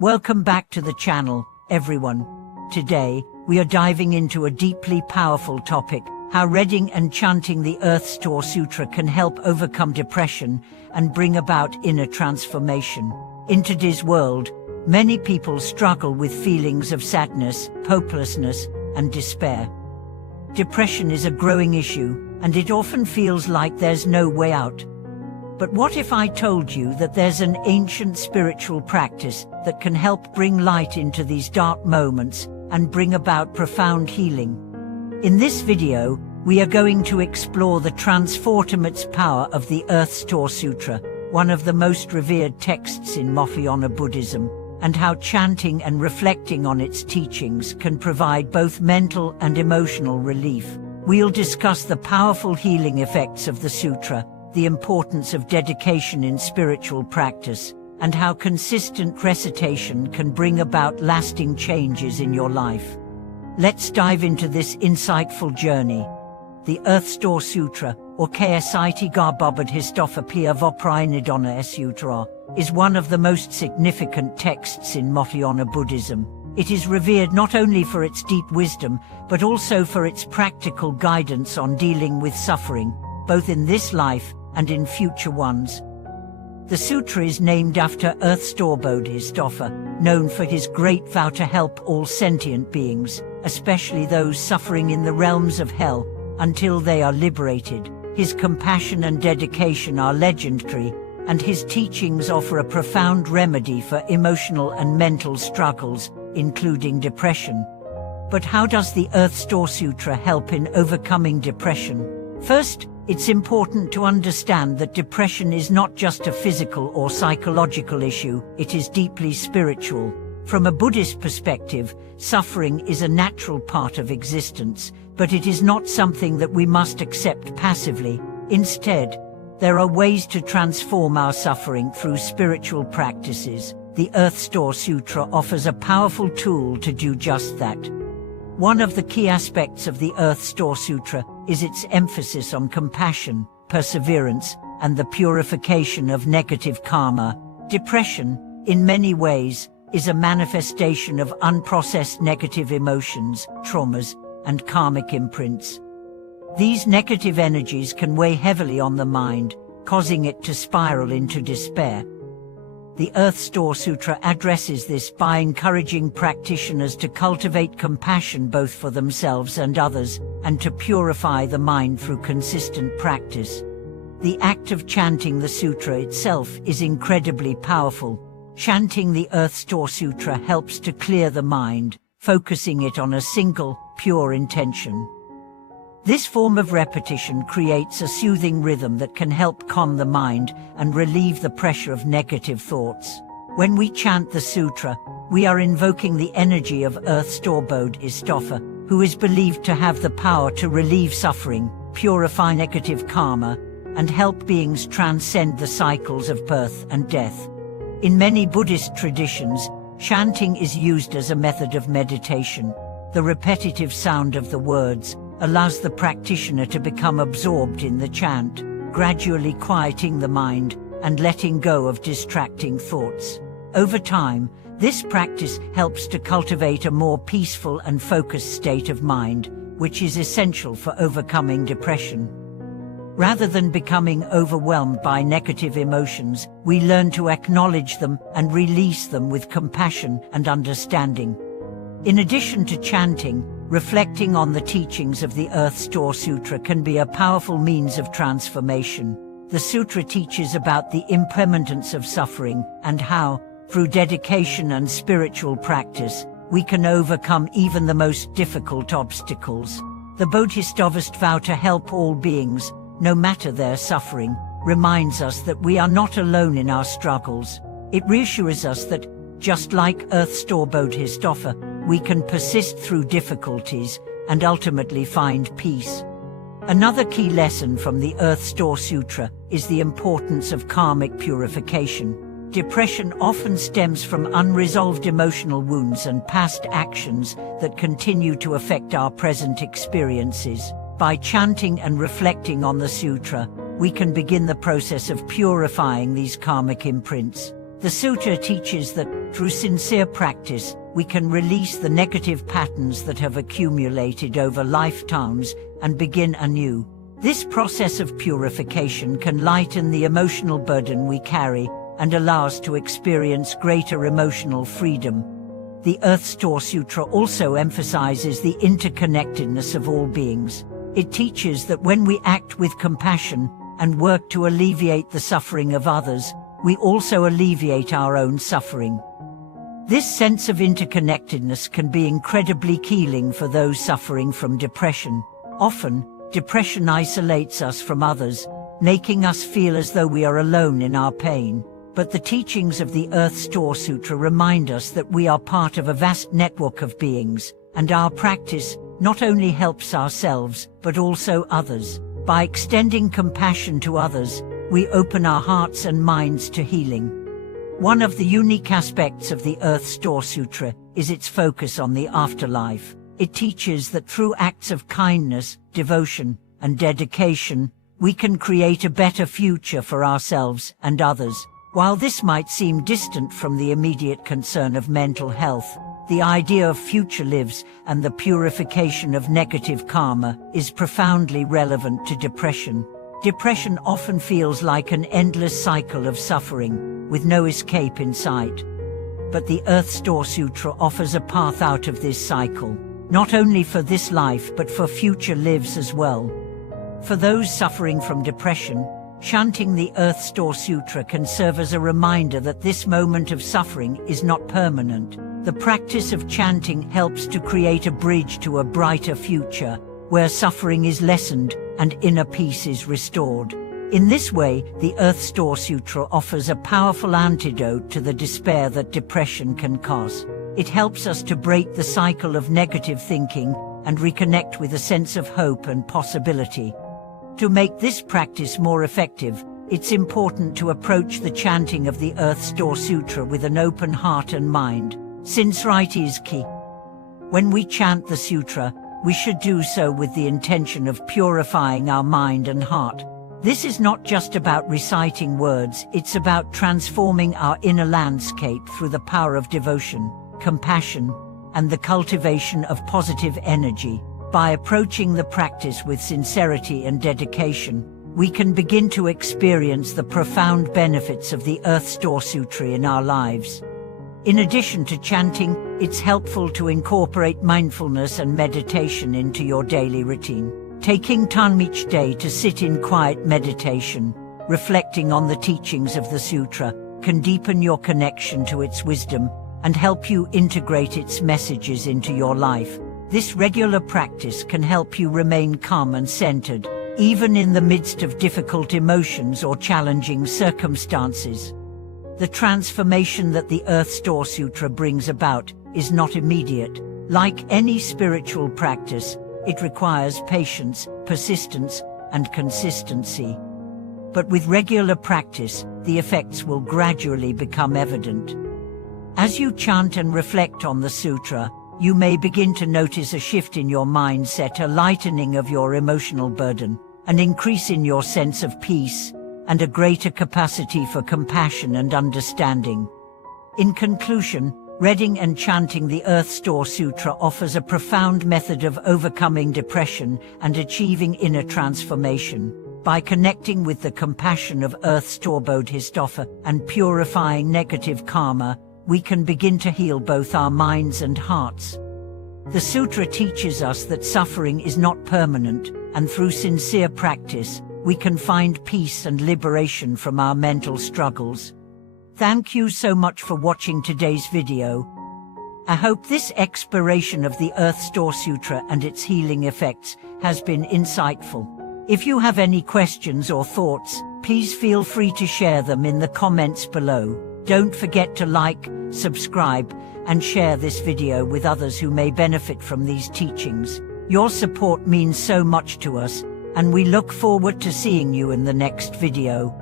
Welcome back to the channel, everyone. Today, we are diving into a deeply powerful topic: how reading and chanting the Earth Store Sutra can help overcome depression and bring about inner transformation. In today's world, many people struggle with feelings of sadness, hopelessness, and despair. Depression is a growing issue, and it often feels like there's no way out. But what if I told you that there's an ancient spiritual practice that can help bring light into these dark moments and bring about profound healing? In this video, we are going to explore the transformative power of the Earth Store Sutra, one of the most revered texts in Mahayana Buddhism, and how chanting and reflecting on its teachings can provide both mental and emotional relief. We'll discuss the powerful healing effects of the sutra, the importance of dedication in spiritual practice, and how consistent recitation can bring about lasting changes in your life. Let's dive into this insightful journey. The Earth Store Sutra, or Ksiti Garbabad Histophapiya Voprinidana Sutra, is one of the most significant texts in Mahayana Buddhism. It is revered not only for its deep wisdom, but also for its practical guidance on dealing with suffering, both in this life and in future ones. The sutra is named after Earth Store Bodhisattva, known for his great vow to help all sentient beings, especially those suffering in the realms of hell, until they are liberated. His compassion and dedication are legendary, and his teachings offer a profound remedy for emotional and mental struggles, including depression. But how does the Earth Store Sutra help in overcoming depression? First, it's important to understand that depression is not just a physical or psychological issue, it is deeply spiritual. From a Buddhist perspective, suffering is a natural part of existence, but it is not something that we must accept passively. Instead, there are ways to transform our suffering through spiritual practices. The Earth Store Sutra offers a powerful tool to do just that. One of the key aspects of the Earth Store Sutra is its emphasis on compassion, perseverance, and the purification of negative karma. Depression, in many ways, is a manifestation of unprocessed negative emotions, traumas, and karmic imprints. These negative energies can weigh heavily on the mind, causing it to spiral into despair. The Earth Store Sutra addresses this by encouraging practitioners to cultivate compassion both for themselves and others, and to purify the mind through consistent practice. The act of chanting the sutra itself is incredibly powerful. Chanting the Earth Store Sutra helps to clear the mind, focusing it on a single, pure intention. This form of repetition creates a soothing rhythm that can help calm the mind and relieve the pressure of negative thoughts. When we chant the sutra, we are invoking the energy of Earth Store Bodhisattva, who is believed to have the power to relieve suffering, purify negative karma, and help beings transcend the cycles of birth and death. In many Buddhist traditions, chanting is used as a method of meditation. The repetitive sound of the words allows the practitioner to become absorbed in the chant, gradually quieting the mind and letting go of distracting thoughts. Over time, this practice helps to cultivate a more peaceful and focused state of mind, which is essential for overcoming depression. Rather than becoming overwhelmed by negative emotions, we learn to acknowledge them and release them with compassion and understanding. In addition to chanting, reflecting on the teachings of the Earth Store Sutra can be a powerful means of transformation. The sutra teaches about the impermanence of suffering and how, through dedication and spiritual practice, we can overcome even the most difficult obstacles. The Bodhisattva's vow to help all beings, no matter their suffering, reminds us that we are not alone in our struggles. It reassures us that, just like Earth Store Bodhisattva, we can persist through difficulties and ultimately find peace. Another key lesson from the Earth Store Sutra is the importance of karmic purification. Depression often stems from unresolved emotional wounds and past actions that continue to affect our present experiences. By chanting and reflecting on the sutra, we can begin the process of purifying these karmic imprints. The Sutra teaches that, through sincere practice, we can release the negative patterns that have accumulated over lifetimes and begin anew. This process of purification can lighten the emotional burden we carry and allow us to experience greater emotional freedom. The Earth Store Sutra also emphasizes the interconnectedness of all beings. It teaches that when we act with compassion and work to alleviate the suffering of others, we also alleviate our own suffering. This sense of interconnectedness can be incredibly healing for those suffering from depression. Often, depression isolates us from others, making us feel as though we are alone in our pain. But the teachings of the Earth Store Sutra remind us that we are part of a vast network of beings, and our practice not only helps ourselves, but also others. By extending compassion to others, we open our hearts and minds to healing. One of the unique aspects of the Earth Store Sutra is its focus on the afterlife. It teaches that through acts of kindness, devotion, and dedication, we can create a better future for ourselves and others. While this might seem distant from the immediate concern of mental health, the idea of future lives and the purification of negative karma is profoundly relevant to depression. Depression often feels like an endless cycle of suffering, with no escape in sight. But the Earth Store Sutra offers a path out of this cycle, not only for this life but for future lives as well. For those suffering from depression, chanting the Earth Store Sutra can serve as a reminder that this moment of suffering is not permanent. The practice of chanting helps to create a bridge to a brighter future, where suffering is lessened and inner peace is restored. In this way, the Earth Store Sutra offers a powerful antidote to the despair that depression can cause. It helps us to break the cycle of negative thinking and reconnect with a sense of hope and possibility. To make this practice more effective, it's important to approach the chanting of the Earth Store Sutra with an open heart and mind. Sincerity is key. When we chant the sutra, we should do so with the intention of purifying our mind and heart. This is not just about reciting words, it's about transforming our inner landscape through the power of devotion, compassion, and the cultivation of positive energy. By approaching the practice with sincerity and dedication, we can begin to experience the profound benefits of the Earth Store Sutra in our lives. In addition to chanting, it's helpful to incorporate mindfulness and meditation into your daily routine. Taking time each day to sit in quiet meditation, reflecting on the teachings of the sutra, can deepen your connection to its wisdom and help you integrate its messages into your life. This regular practice can help you remain calm and centered, even in the midst of difficult emotions or challenging circumstances. The transformation that the Earth Store Sutra brings about is not immediate. Like any spiritual practice, it requires patience, persistence, and consistency. But with regular practice, the effects will gradually become evident. As you chant and reflect on the sutra, you may begin to notice a shift in your mindset, a lightening of your emotional burden, an increase in your sense of peace, and a greater capacity for compassion and understanding. In conclusion, reading and chanting the Earth Store Sutra offers a profound method of overcoming depression and achieving inner transformation. By connecting with the compassion of Earth Store Bodhisattva and purifying negative karma, we can begin to heal both our minds and hearts. The sutra teaches us that suffering is not permanent, and through sincere practice, we can find peace and liberation from our mental struggles. Thank you so much for watching today's video. I hope this exploration of the Earth Store Sutra and its healing effects has been insightful. If you have any questions or thoughts, please feel free to share them in the comments below. Don't forget to like, subscribe, and share this video with others who may benefit from these teachings. Your support means so much to us, and we look forward to seeing you in the next video.